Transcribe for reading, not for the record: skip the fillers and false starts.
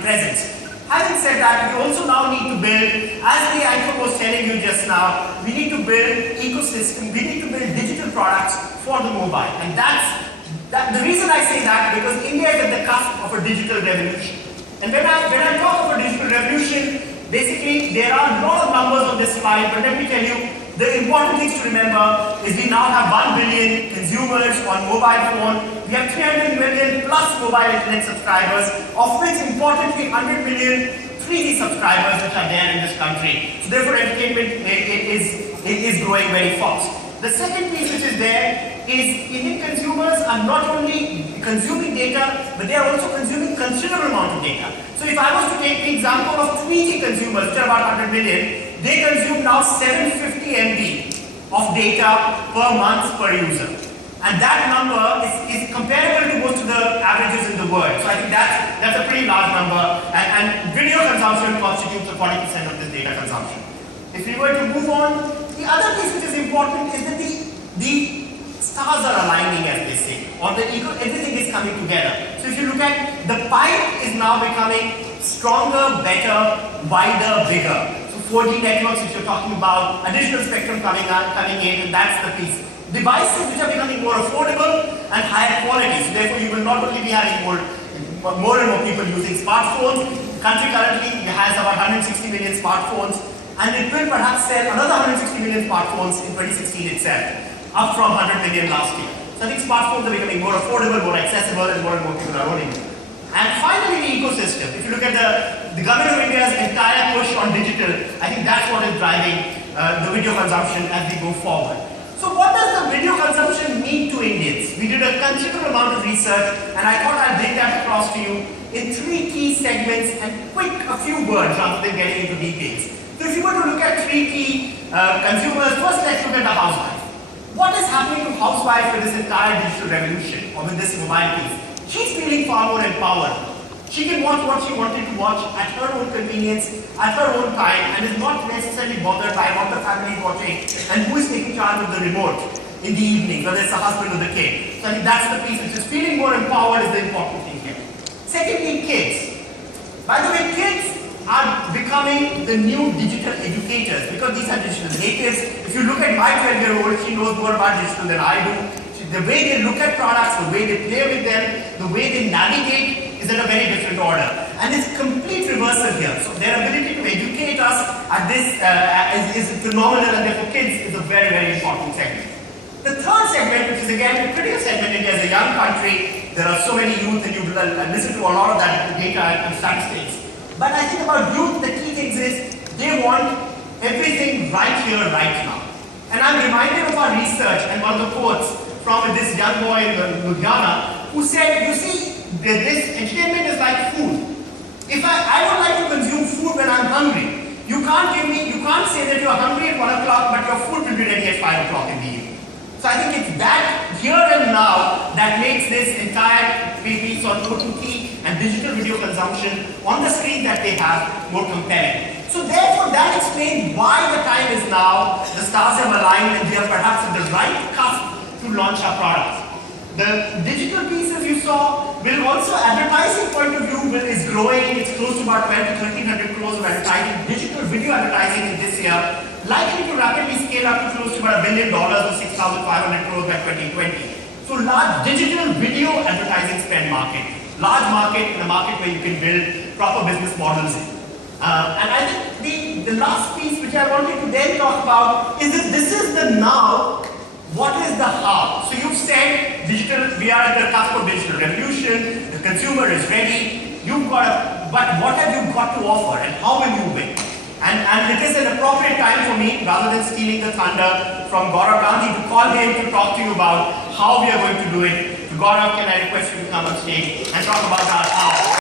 presence. Having said that, we also now need to build, as the anchor was telling you just now, we need to build ecosystem, we need to build digital products for the mobile. And the reason I say that, because India is at the cusp of a digital revolution. And when I talk of a digital revolution, basically there are a lot of numbers on this slide, but let me tell you, the important things to remember is we now have 1 billion consumers on mobile phone. We have 300 million plus mobile internet subscribers, of which importantly 100 million 3G subscribers which are there in this country. So therefore entertainment is growing very fast. The second piece which is there is Indian consumers are not only consuming data, but they are also consuming considerable amount of data. So if I was to take the example of 3G consumers, which are about 100 million, they consume now 750 MB of data per month per user. And that number is comparable to most of the averages in the world. So I think that's a pretty large number. And video consumption constitutes 40% of this data consumption. If we were to move on, the other piece which is important is that the stars are aligning, as they say, or everything is coming together. So if you look at the pipe is now becoming stronger, better, wider, bigger. 4G networks which you're talking about, additional spectrum coming in, and that's the piece. Devices which are becoming more affordable and higher quality. So therefore you will not only be having more and more people using smartphones. The country currently has about 160 million smartphones, and it will perhaps sell another 160 million smartphones in 2016 itself, up from 100 million last year. So I think smartphones are becoming more affordable, more accessible, and more people are owning them. And finally, the ecosystem. If you look at the government of India's entire push on digital, I think that's what is driving the video consumption as we go forward. So what does the video consumption mean to Indians? We did a considerable amount of research, and I thought I'd bring that across to you in 3 key segments and a few words rather than getting into details. So if you were to look at 3 key consumers, first let's look at the housewife. What is happening to housewife with this entire digital revolution or with this mobile piece? She's feeling far more empowered. She can watch what she wanted to watch at her own convenience, at her own time, and is not necessarily bothered by what the family is watching and who is taking charge of the remote in the evening, whether it's the husband or the kid. So I think that's the piece which is feeling more empowered is the important thing here. Secondly, kids. By the way, kids are becoming the new digital educators because these are digital natives. If you look at my 12-year-old, she knows more about digital than I do. The way they look at products, the way they play with them, the way they navigate is at a very different order. And it's complete reversal here. So their ability to educate us at this is phenomenal, and therefore kids is a very, very important segment. The third segment, which is again a critical segment, India is a young country. There are so many youth, and you listen to a lot of that data and statistics. But I think about youth, the key things is they want everything right here, right now. And I'm reminded of our research and one of the quotes from this young boy in Ludhiana who said, you see, this entertainment is like food. If I would like to consume food when I'm hungry, you can't say that you're hungry at 1 o'clock, but your food will be ready at 5 o'clock in the evening. So I think it's that here and now that makes this entire piece on OTT and digital video consumption on the screen that they have more compelling. So therefore that explains why the time is now, the stars have aligned, and we are perhaps at the right cusp to launch our products. The digital pieces you saw will also, advertising point of view is growing. It's close to about 12 to 1300 crores of advertising, digital video advertising in this year, likely to rapidly scale up to close to about $1 billion or 6,500 crores by 2020. So large digital video advertising spend market, large market, and a market where you can build proper business models in. And I think the last piece which I wanted to then talk about is that this is the now. What is the how? So you've said digital, we are at the cusp of digital revolution, the consumer is ready, but what have you got to offer and how will you win? And it is an appropriate time for me, rather than stealing the thunder from Gaurav Gandhi, to call him to talk to you about how we are going to do it. So Gaurav, can I request you to come on stage and talk about our how?